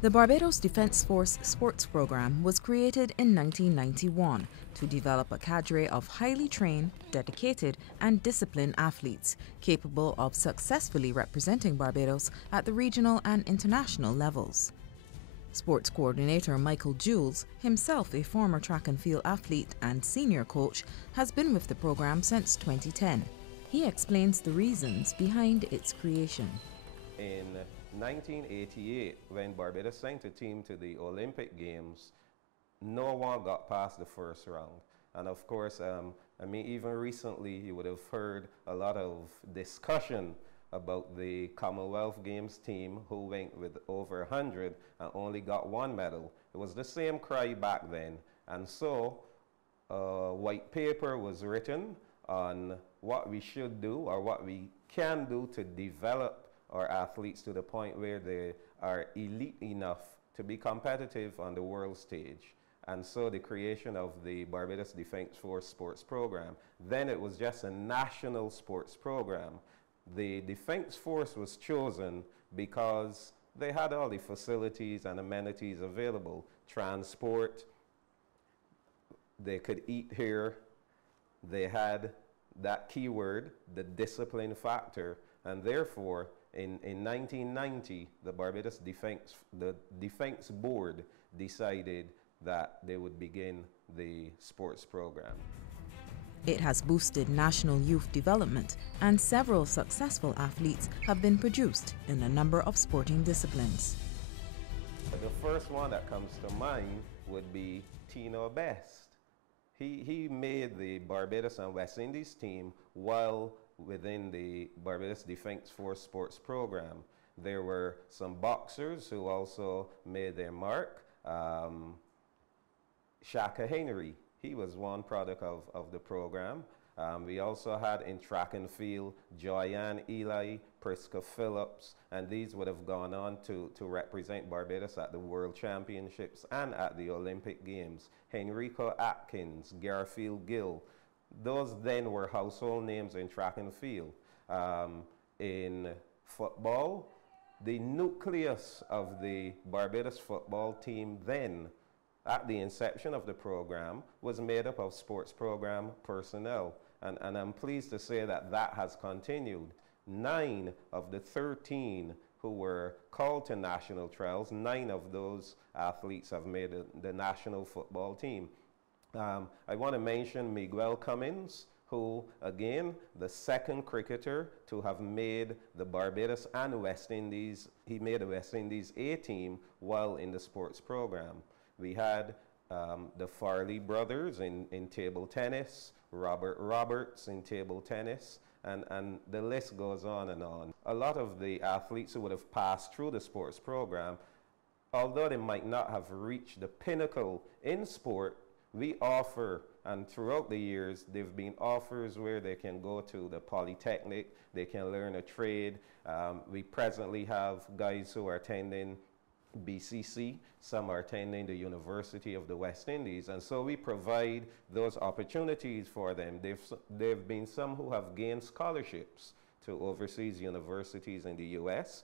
The Barbados Defence Force Sports Program was created in 1991 to develop a cadre of highly trained, dedicated and disciplined athletes capable of successfully representing Barbados at the regional and international levels. Sports coordinator Michael Jules, himself a former track and field athlete and senior coach, has been with the program since 2010. He explains the reasons behind its creation. In 1988, when Barbados sent a team to the Olympic Games, no one got past the first round. And of course, even recently you would have heard a lot of discussion about the Commonwealth Games team who went with over 100 and only got one medal. It was the same cry back then. And so a white paper was written on what we should do or what we can do to develop our athletes to the point where they are elite enough to be competitive on the world stage. And so the creation of the Barbados Defence Force Sports Program. Then it was just a national sports program. The Defence Force was chosen because they had all the facilities and amenities available. Transport, they could eat here. They had that key word, the discipline factor, and therefore in 1990, the Barbados Defence Board decided that they would begin the sports program. It has boosted national youth development, and several successful athletes have been produced in a number of sporting disciplines. The first one that comes to mind would be Tino Best. He made the Barbados and West Indies team while within the Barbados Defence Force Sports Program. There were some boxers who also made their mark. Shaka Henry, he was one product of the program. We also had in track and field Joyanne Eli, Prisca Phillips, and these would have gone on to represent Barbados at the World Championships and at the Olympic Games. Henrico Atkins, Garfield Gill, those then were household names in track and field. In football, the nucleus of the Barbados football team then, at the inception of the program, was made up of sports program personnel. And I'm pleased to say that that has continued. 9 of the 13 who were called to national trials, 9 of those athletes have made the national football team. I want to mention Miguel Cummins, who, again, the second cricketer to have made the Barbados and West Indies. He made the West Indies A team while in the sports program. We had the Farley brothers in table tennis, Robert Roberts in table tennis, and the list goes on and on. A lot of the athletes who would have passed through the sports program, although they might not have reached the pinnacle in sport, we offer, and throughout the years, there have been offers where they can go to the Polytechnic, they can learn a trade. We presently have guys who are attending BCC, some are attending the University of the West Indies, and so we provide those opportunities for them. There have been some who have gained scholarships to overseas universities in the US.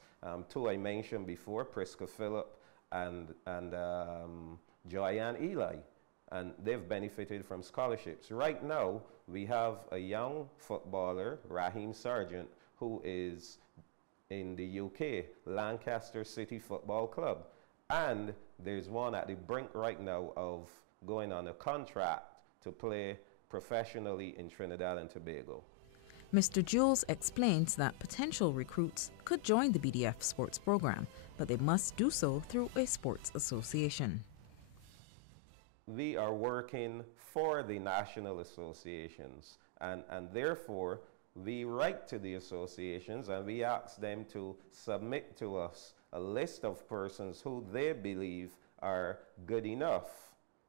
2 I mentioned before, Prisca Phillip and Joyanne Eli, and they've benefited from scholarships. Right now, we have a young footballer, Raheem Sargent, who is in the UK, Lancaster City Football Club. And there's one at the brink right now of going on a contract to play professionally in Trinidad and Tobago. Mr. Jules explains that potential recruits could join the BDF sports program, but they must do so through a sports association. We are working for the national associations, and therefore we write to the associations and we ask them to submit to us a list of persons who they believe are good enough,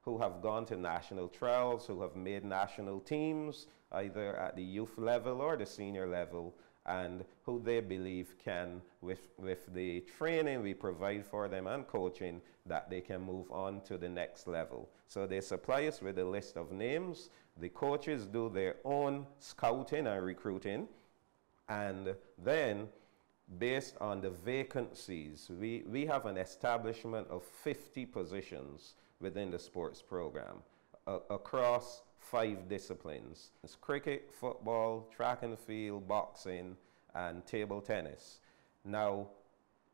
who have gone to national trials, who have made national teams, either at the youth level or the senior level, and who they believe can, with the training we provide for them and coaching, that they can move on to the next level. So they supply us with a list of names. The coaches do their own scouting and recruiting, and then based on the vacancies, we have an establishment of 50 positions within the sports program across 5 disciplines. It's cricket, football, track and field, boxing, and table tennis. Now,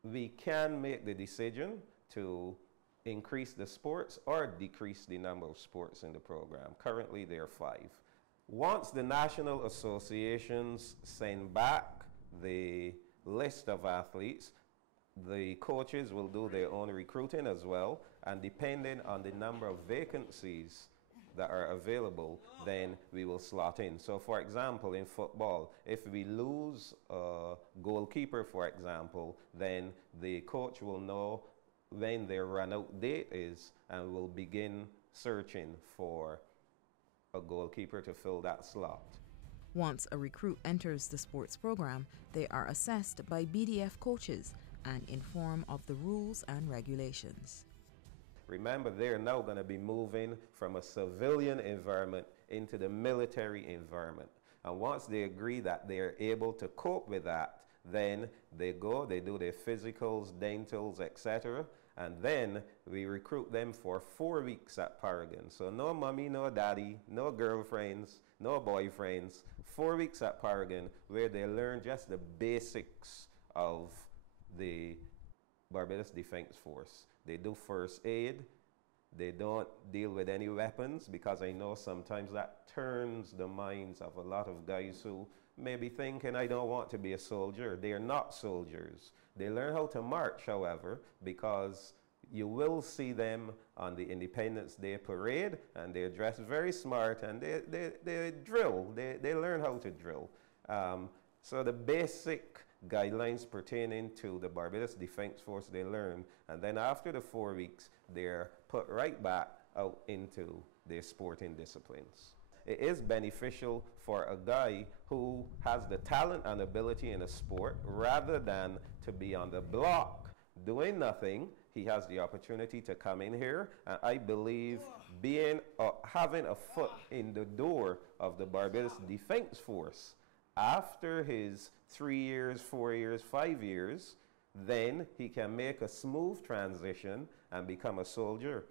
we can make the decision to increase the sports or decrease the number of sports in the program. Currently, there are 5. Once the national associations send back the list of athletes, the coaches will do their own recruiting as well, and depending on the number of vacancies that are available, then we will slot in. So for example, in football, if we lose a goalkeeper, for example, then the coach will know when their run-out date is and will begin searching for a goalkeeper to fill that slot. Once a recruit enters the sports program, they are assessed by BDF coaches and informed of the rules and regulations. Remember, they're now going to be moving from a civilian environment into the military environment. And once they agree that they're able to cope with that, then they go, they do their physicals, dentals, etc. And then we recruit them for 4 weeks at Paragon. So no mommy, no daddy, no girlfriends, no boyfriends. 4 weeks at Paragon where they learn just the basics of the Barbados Defense Force. They do first aid. They don't deal with any weapons, because I know sometimes that turns the minds of a lot of guys who may be thinking, I don't want to be a soldier. They are not soldiers. They learn how to march, however, because you will see them on the Independence Day parade, and they're dressed very smart, and they drill. They learn how to drill. So the basic guidelines pertaining to the Barbados Defense Force they learn, and then after the 4 weeks, they're put right back out into their sporting disciplines. It is beneficial for a guy who has the talent and ability in a sport, rather than to be on the block doing nothing. He has the opportunity to come in here, and I believe having a foot in the door of the Barbados Defense Force after his 3 years, 4 years, 5 years, then he can make a smooth transition and become a soldier.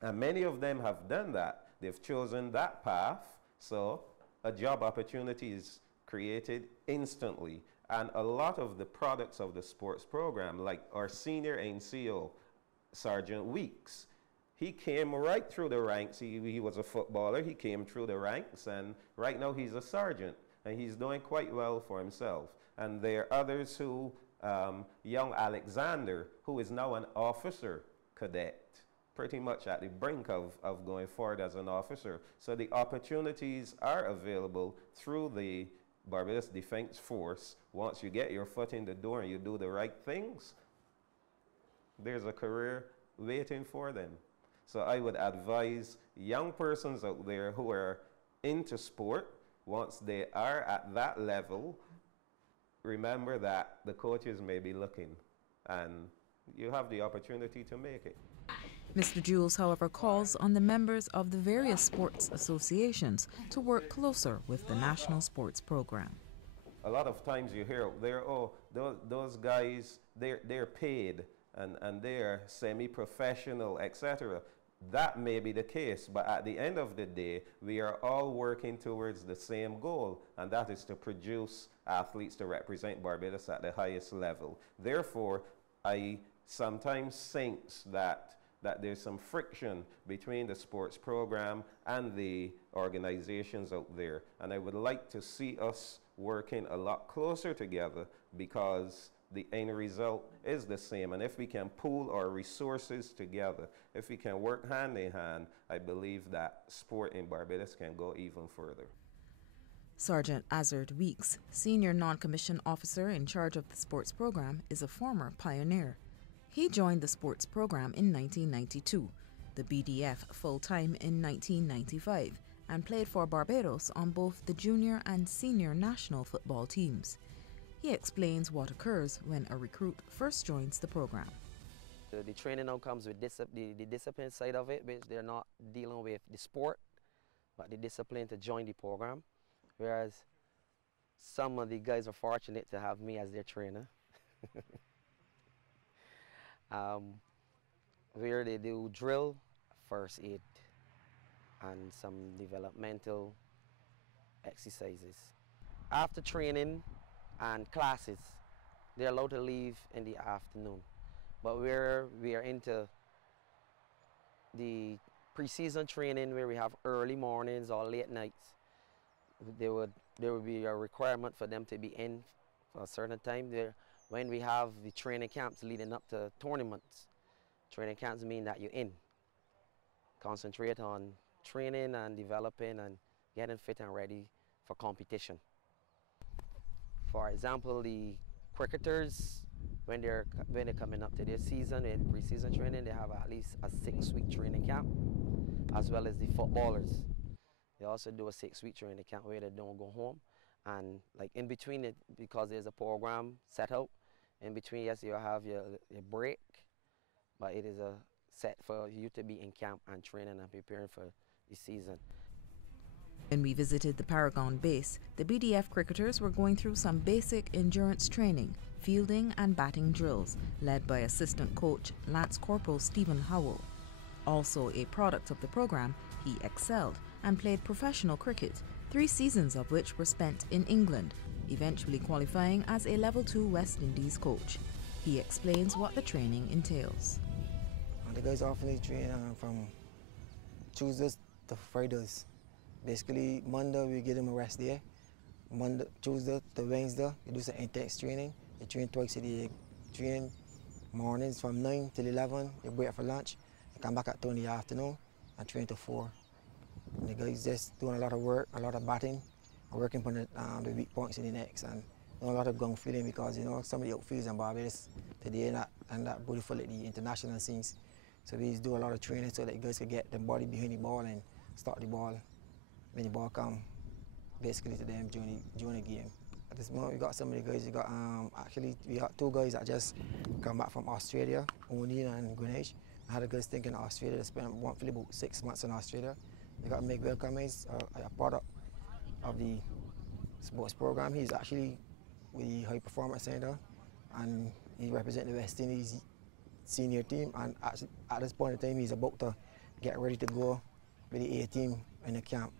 And many of them have done that. They've chosen that path, so a job opportunity is created instantly. And a lot of the products of the sports program, like our senior NCO, Sergeant Weeks, he came right through the ranks. He was a footballer. He came through the ranks, and right now he's a sergeant, and he's doing quite well for himself. And there are others who, young Alexander, who is now an officer cadet, pretty much at the brink of going forward as an officer. So the opportunities are available through the Barbados Defense Force. Once you get your foot in the door and you do the right things, there's a career waiting for them. So I would advise young persons out there who are into sport, once they are at that level, remember that the coaches may be looking, and you have the opportunity to make it. Mr. Jules, however, calls on the members of the various sports associations to work closer with the National Sports Program. A lot of times you hear there, oh, those guys, they're paid and they're semi-professional, etc. That may be the case, but at the end of the day, we are all working towards the same goal, and that is to produce athletes to represent Barbados at the highest level. Therefore, I sometimes sense that there's some friction between the sports program and the organizations out there. And I would like to see us working a lot closer together, because the end result is the same. And if we can pool our resources together, if we can work hand in hand, I believe that sport in Barbados can go even further. Sergeant Azard Weeks, Senior Non-Commissioned Officer in charge of the sports program, is a former pioneer. He joined the sports program in 1992, the BDF full-time in 1995, and played for Barbados on both the junior and senior national football teams. He explains what occurs when a recruit first joins the program. The training now comes with the discipline side of it, which they're not dealing with the sport, but the discipline to join the program. Whereas some of the guys are fortunate to have me as their trainer. um, where they do drill, first aid, and some developmental exercises. After training and classes, they're allowed to leave in the afternoon. But we are into the pre-season training where we have early mornings or late nights. There would be a requirement for them to be in for a certain time. There, when we have the training camps leading up to tournaments, training camps mean that you're in. Concentrate on training and developing and getting fit and ready for competition. For example, the cricketers, when they're coming up to their season in pre-season training, they have at least a 6-week training camp, as well as the footballers. They also do a 6-week training camp where they don't go home, and like in between it, because there's a program set out. In between, yes, you have your break, but it is a set for you to be in camp and training and preparing for the season. When we visited the Paragon base, the BDF cricketers were going through some basic endurance training, fielding and batting drills, led by assistant coach Lance Corporal Stephen Howell. Also a product of the program, he excelled and played professional cricket, 3 seasons of which were spent in England, eventually qualifying as a Level 2 West Indies coach. He explains what the training entails. The guys often train from Tuesdays to Fridays. Basically, Monday we give them a rest day. Tuesday to Wednesday, you do some intense training. You train twice a day. You train mornings from 9 till 11. You break for lunch. You come back at 2 in the afternoon and train to 4. And the guys just doing a lot of work, a lot of batting, and working on the weak points in the necks, and doing a lot of ground fielding because some of the outfields in Barbados today and that beautiful at the international scenes. So we do a lot of training so that the guys can get the body behind the ball and start the ball when the ball come basically to them during the game. At this moment we got some of the guys, we got 2 guys that just come back from Australia, O'Neill and Greenwich. I had the guys thinking of Australia, they spent about 6 months in Australia. We got Miguel Cummings, a product of the sports program. He's actually with the High Performance Center and he represents the West Indies senior team, and at this point in time he's about to get ready to go with the A team in the camp.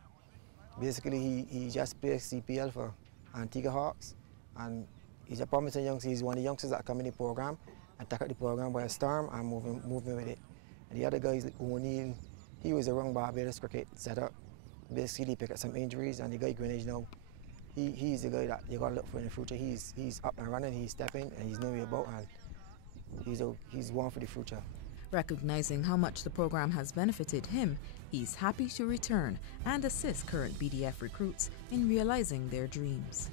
Basically he just plays CPL for Antigua Hawks, and he's a promising youngster. He's one of the youngsters that come in the program and take out the program by a storm and moving with it. And the other guys like O'Neill, he was around Barbados cricket setup. Basically he picked up some injuries, and the guy Greenwich now, he's the guy that you gotta look for in the future. He's up and running, he's stepping, and he's no way about, and he's one for the future. Recognizing how much the program has benefited him, he's happy to return and assist current BDF recruits in realizing their dreams.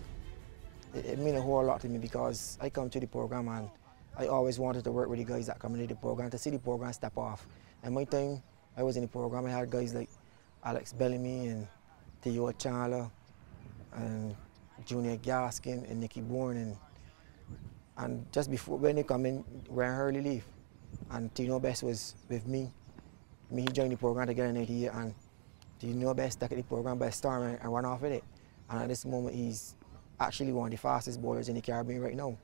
It means a whole lot to me because I come to the program and I always wanted to work with the guys that come into the program, to see the program step off. And my time I was in the program, I had guys like Alex Bellamy and Theo Chandler and Junior Gaskin and Nicky Bourne, and just before when they come in, we're on early leave. And Tino Best was with me. He joined the program together in 98, and Tino Best took the program by storm and run off with it. And at this moment, he's actually one of the fastest bowlers in the Caribbean right now.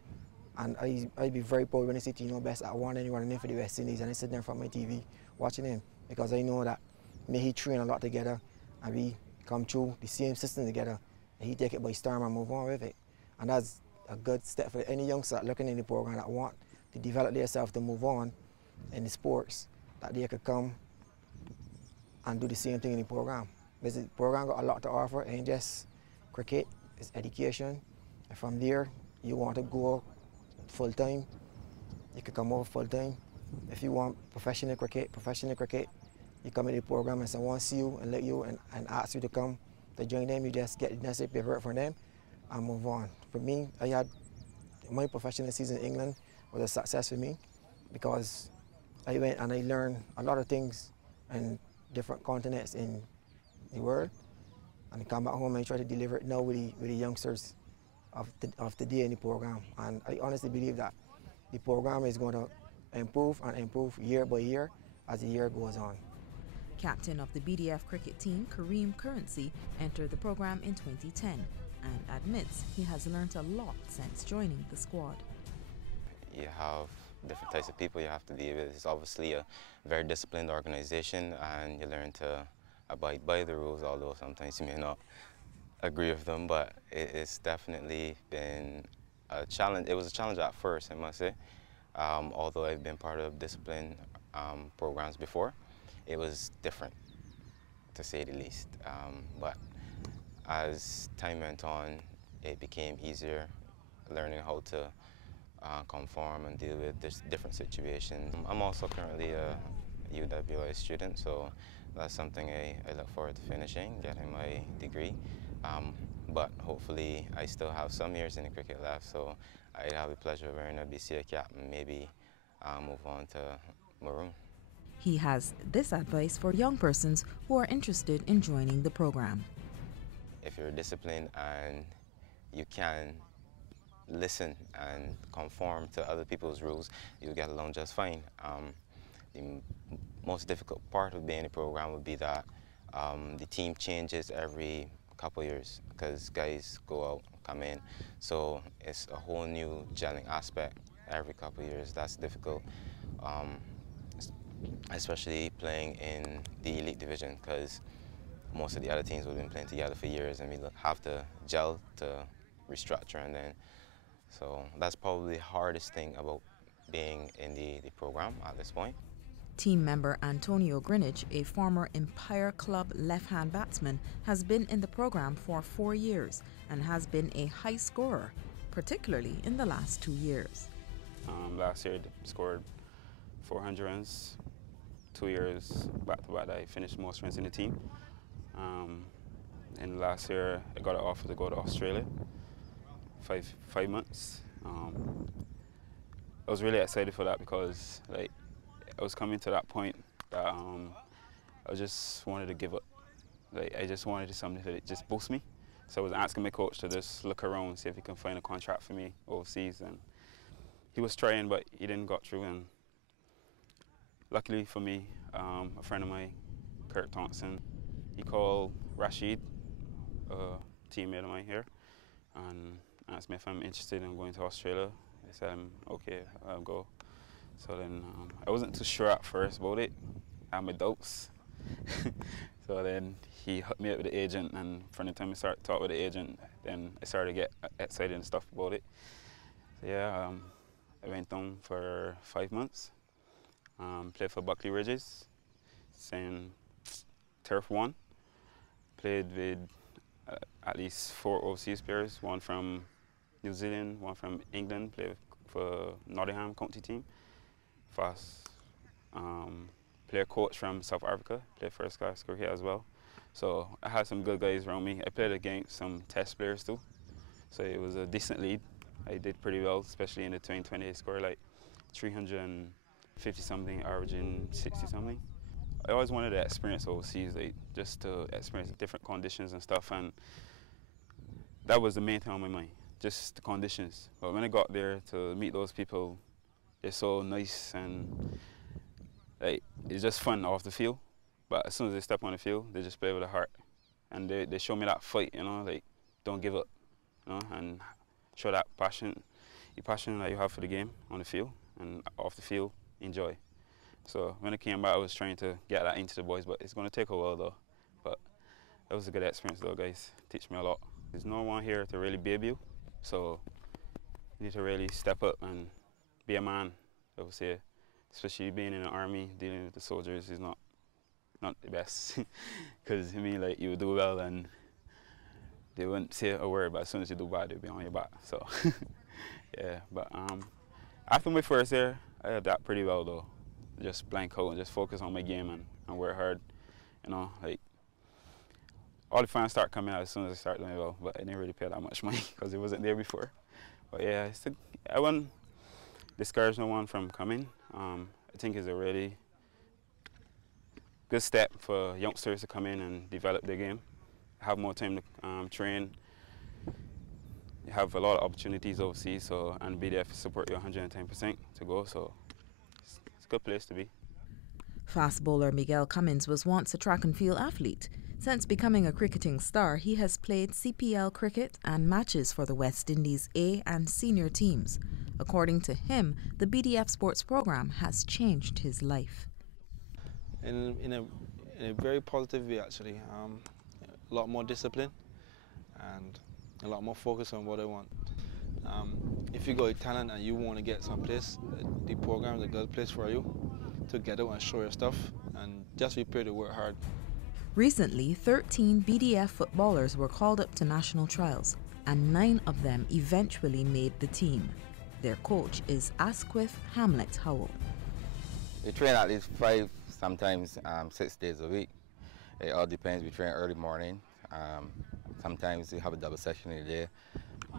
And I'd be very proud when I see Tino Best at one and running in for the West Indies, and I sit there in front of my TV watching him, because I know that he train a lot together, and we come through the same system together, and he take it by storm and move on with it. And that's a good step for any youngster looking in the program that want to develop themselves to move on in the sports, that they could come and do the same thing in the program. Because the program got a lot to offer. It ain't just cricket, it's education. And from there, you want to go full-time, you could come over full-time. If you want professional cricket, you come in the program and someone see you and let you and ask you to come to join them, you just get the necessary paperwork from them and move on. For me, I had my professional season in England was a success for me because I went and I learned a lot of things in different continents in the world, and I come back home and I try to deliver it now with the youngsters of today in the program. And I honestly believe that the program is going to improve and improve year by year as the year goes on. Captain of the BDF cricket team, Kareem Currency, entered the program in 2010 and admits he has learned a lot since joining the squad. you have different types of people you have to deal with. It's obviously a very disciplined organization, and you learn to abide by the rules, although sometimes you may not agree with them, but it's definitely been a challenge. It was a challenge at first, I must say. Although I've been part of discipline programs before, it was different, to say the least. But as time went on, it became easier, learning how to conform and deal with different situations. I'm also currently a UWI student, so that's something I look forward to finishing, getting my degree. But hopefully I still have some years in the cricket left, so I have the pleasure of wearing a BCA cap and maybe move on to Maroon. He has this advice for young persons who are interested in joining the program. If you're disciplined and you can listen and conform to other people's rules, you'll get along just fine. The most difficult part of being in the program would be that the team changes every couple years because guys go out, come in, so it's a whole new gelling aspect every couple years. That's difficult, especially playing in the elite division, because most of the other teams would have been playing together for years, and we have to gel to restructure, and then so that's probably the hardest thing about being in the program at this point. Team member Antonio Greenidge, a former Empire Club left-hand batsman, has been in the program for 4 years and has been a high scorer, particularly in the last 2 years. Last year I scored 400 runs. 2 years back-to-back I finished most runs in the team. And last year I got an offer to go to Australia, five months. I was really excited for that because I was coming to that point that I just wanted to give up. I just wanted something that just boost me. So I was asking my coach to just look around, see if he can find a contract for me overseas. And he was trying, but he didn't got through. And luckily for me, a friend of mine, Kurt Thompson, he called Rashid, a teammate of mine here, and asked me if I'm interested in going to Australia. I said, okay, I'll go. So then I wasn't too sure at first about it. I had my doubts. So then he hooked me up with the agent, and from the time I started to talk with the agent, then I started to get excited and stuff about it. So yeah, I went down for 5 months, played for Buckley Ridges, saying Turf 1. Played with at least 4 overseas players, one from New Zealand, one from England, played for Nottingham county team. Fast player coach from South Africa, played first class cricket as well. So I had some good guys around me. I played against some test players too. So it was a decent lead. I did pretty well, especially in the 2020. I scored like 350 something, averaging 60 something. I always wanted to experience overseas, just to experience different conditions and stuff, and that was the main thing on my mind, just the conditions. But when I got there to meet those people, they're so nice, and it's just fun off the field. But as soon as they step on the field, they just play with the heart, and they show me that fight, don't give up, and show that passion that you have for the game on the field, and off the field, enjoy. So when I came back, I was trying to get that into the boys, but it's going to take a while though. But it was a good experience though, guys. Teach me a lot. There's no one here to really baby you, so you need to really step up and be a man, I would say. Especially being in the army, dealing with the soldiers is not the best. Because you would do well and they wouldn't say a word, but as soon as you do bad, they'll be on your back. So yeah, but after my first year, I adapt pretty well though. Just blank out and just focus on my game and work hard. All the fans start coming out as soon as I start doing well, but I didn't really pay that much money because it wasn't there before. But yeah, I wouldn't discourage no one from coming. I think it's a really good step for youngsters to come in and develop their game, have more time to train. You have a lot of opportunities overseas, and be there to support you 110% to go. So it's a good place to be. Fast bowler Miguel Cummins was once a track and field athlete. Since becoming a cricketing star, he has played CPL cricket and matches for the West Indies A and senior teams. According to him, the BDF sports program has changed his life. In a very positive way, actually. A lot more discipline and a lot more focus on what I want. If you got a talent and you want to get someplace, the program is a good place for you to get out and show your stuff and just be prepared to work hard. Recently, 13 BDF footballers were called up to national trials, and 9 of them eventually made the team. Their coach is Asquith Hamlet Howell. We train at least 5, sometimes 6 days a week. It all depends. We train early morning. Sometimes we have a double session in the day,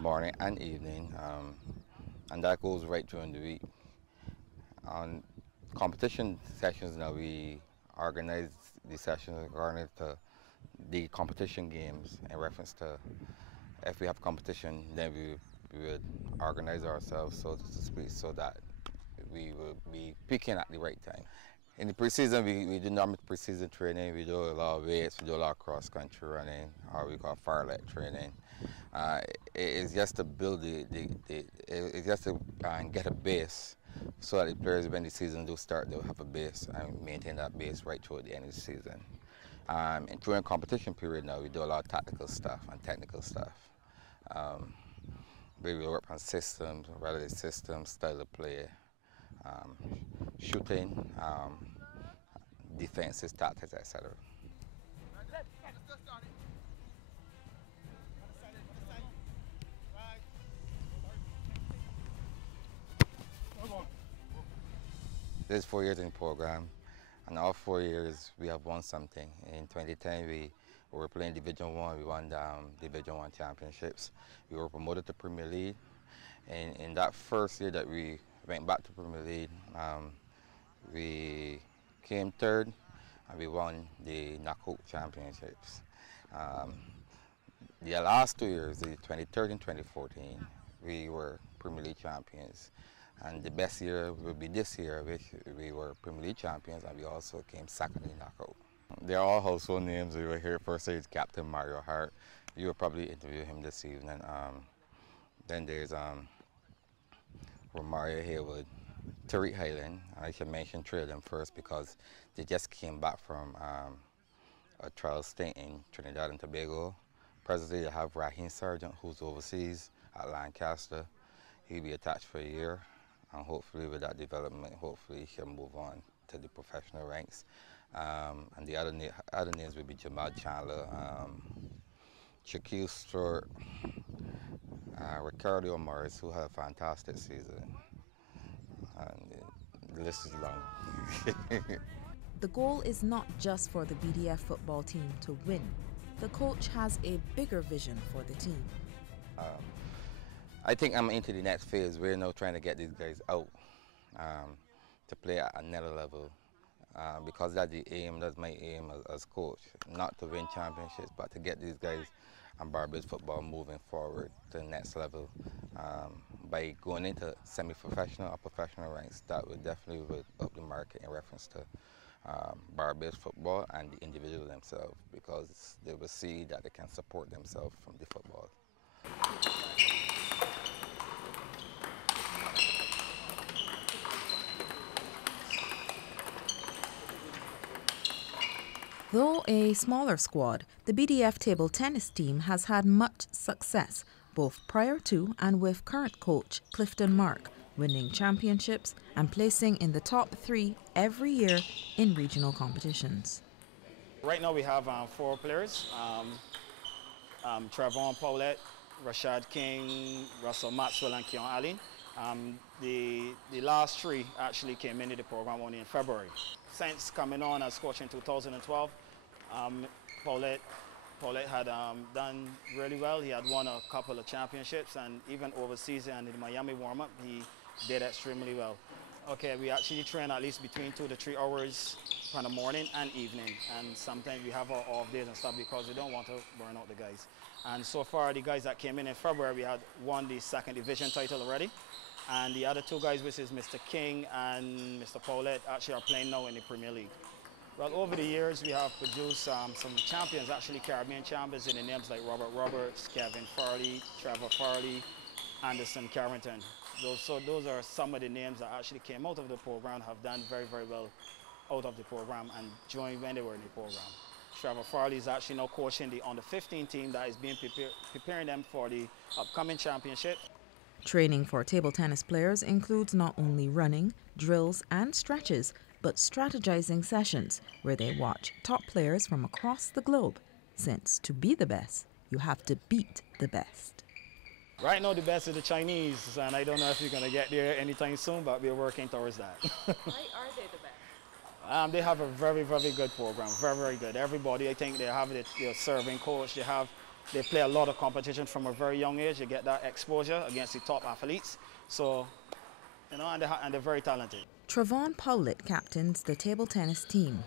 morning and evening, and that goes right during the week. On competition sessions now, we organize the sessions according to the competition games in reference to if we have competition, then we would organize ourselves, so to speak, so that we will be peaking at the right time. In the preseason, we do normal preseason training. We do a lot of weights, we do a lot of cross-country running, or we call farlet training. It's just to build it's just to get a base, so that the players, when the season do start, they'll have a base and maintain that base right toward the end of the season. And during competition period now, we do a lot of tactical stuff and technical stuff. We will work on systems, relative systems, style of play, shooting, defenses, tactics, etc. This is 4 years in the program, and all 4 years we have won something. In 2010 we were playing Division 1, we won Division 1 championships. We were promoted to Premier League, and in that first year that we went back to Premier League, we came third and we won the knockout championships. The last 2 years, the 2013 2014, we were Premier League champions. And the best year will be this year, which we were Premier League champions, and we also came second in knockout. They're all household names. We were here first, is Captain Mario Hart. You will probably interview him this evening. Then there's Romario Haywood, Tariq Highland. I should mention 3 of them first because they just came back from a trial stint in Trinidad and Tobago. Presently, you have Raheem Sargent, who's overseas at Lancaster. He'll be attached for a year, and hopefully with that development, hopefully he'll move on to the professional ranks. And the other names will be Jamal Chandler, Shaquille Stewart, Ricardo Morris, who had a fantastic season. And the list is long. The goal is not just for the BDF football team to win. The coach has a bigger vision for the team. I think I'm into the next phase. We're now trying to get these guys out to play at another level, because that's the aim, that's my aim as coach, not to win championships, but to get these guys and Barbados football moving forward to the next level. By going into semi-professional or professional ranks, that would definitely up the market in reference to Barbados football and the individual themselves, because they will see that they can support themselves from the football. Though a smaller squad, the BDF table tennis team has had much success, both prior to and with current coach Clifton Mark, winning championships and placing in the top 3 every year in regional competitions. Right now we have 4 players, Trevon Paulette, Rashad King, Russell Maxwell and Keon Allen. The last 3 actually came into the program only in February. Since coming on as coach in 2012, Paulette had done really well. He had won a couple of championships, and even overseas and in the Miami warm-up, he did extremely well. Okay, we actually train at least between 2 to 3 hours in the morning and evening, and sometimes we have our off days and stuff because we don't want to burn out the guys. And so far, the guys that came in February, we had won the 2nd division title already. And the other 2 guys, which is Mr. King and Mr. Paulette, actually are playing now in the Premier League. Well, over the years, we have produced some champions, actually Caribbean champions, in the names like Robert Roberts, Kevin Farley, Trevor Farley, Anderson Carrington. Those are some of the names that actually came out of the program, have done very, very well out of the program and joined when they were in the program. Trevor Farley is actually now coaching the under-15 team that is being preparing them for the upcoming championship. Training for table tennis players includes not only running, drills, and stretches, but strategizing sessions where they watch top players from across the globe, since to be the best, you have to beat the best. Right now the best is the Chinese, and I don't know if you're going to get there anytime soon, but we're working towards that. Why are they the best? They have a very, very good program, very, very good. Everybody, I think they have their serving coach, they play a lot of competition from a very young age. They get that exposure against the top athletes. So, you know, and they're very talented. Travon Powlett captains the table tennis team.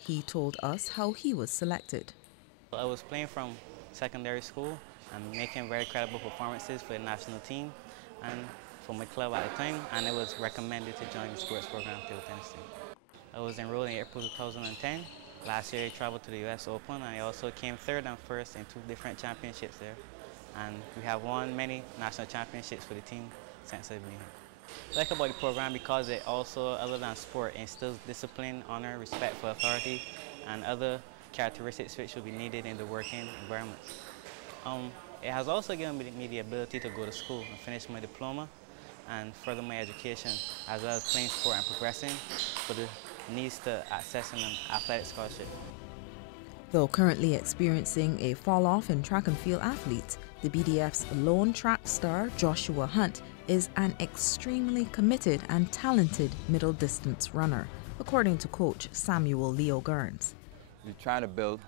He told us how he was selected. I was playing from secondary school and making very credible performances for the national team and for my club at the time, and it was recommended to join the sports program table tennis team. I was enrolled in April 2010. Last year I traveled to the US Open, and I also came third and first in 2 different championships there. And we have won many national championships for the team since I've been here. I like about the program because it also, other than sport, instills discipline, honor, respect for authority, and other characteristics which will be needed in the working environment. It has also given me the ability to go to school and finish my diploma and further my education, as well as playing sport and progressing for the needs to accessing an athletic scholarship. Though currently experiencing a fall-off in track and field athletes, the BDF's lone track star Joshua Hunt is an extremely committed and talented middle distance runner, according to coach Samuel Leo Garns. We're trying to build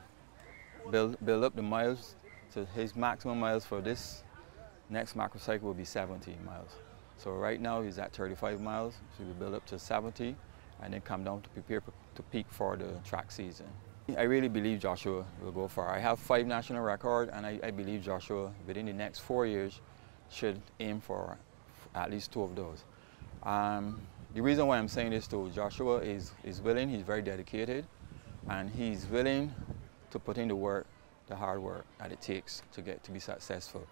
up the miles to his maximum miles for this next macro cycle will be 17 miles. So right now he's at 35 miles, so we build up to 70 and then come down to prepare to peak for the track season. I really believe Joshua will go far. I have 5 national records, and I believe Joshua within the next 4 years should aim for at least 2 of those. The reason why I'm saying this too, Joshua is willing, he's very dedicated, and he's willing to put in the work, the hard work that it takes to be successful.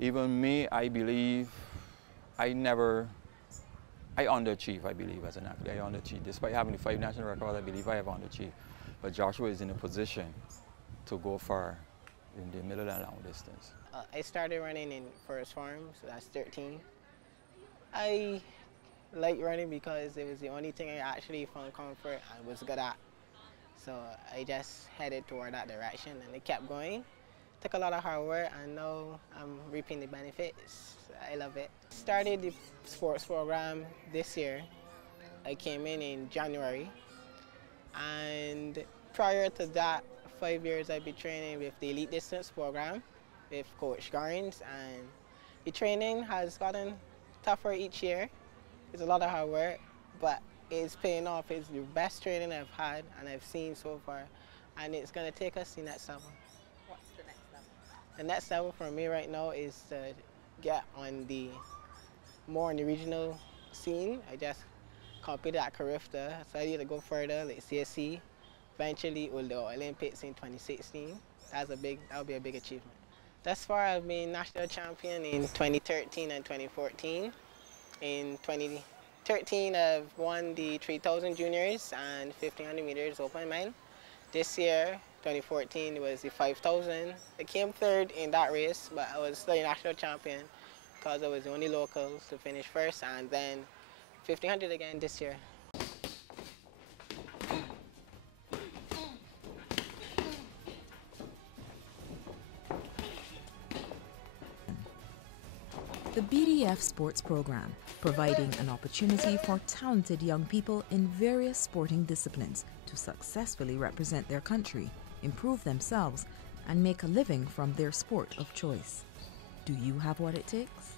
Even me, I believe I underachieve, I believe, as an athlete. I underachieve. Despite having the 5 national records, I believe I have underachieved. But Joshua is in a position to go far in the middle and long distance. I started running in first form, so that's 13. I like running because it was the only thing I actually found comfort and was good at. So I just headed toward that direction, and it kept going. Took a lot of hard work, and now I'm reaping the benefits. I love it. Started the sports program this year. I came in January, and prior to that, 5 years I've been training with the elite distance program with Coach Garns, and the training has gotten tougher each year. It's a lot of hard work, but it's paying off. It's the best training I've had and I've seen so far, and it's going to take us to the next level. What's the next level? The next level for me right now is to get on more on the regional scene. I just competed at Carifta, so I need to go further, like CSC, eventually with the Olympics in 2016. That'll be a big achievement. Thus far, I've been national champion in 2013 and 2014. In 2013, I've won the 3,000 juniors and 1,500 meters open men. This year, 2014, it was the 5,000. I came third in that race, but I was still a national champion because I was the only local to finish first, and then 1,500 again this year. The BDF Sports Program, providing an opportunity for talented young people in various sporting disciplines to successfully represent their country, improve themselves, and make a living from their sport of choice. Do you have what it takes?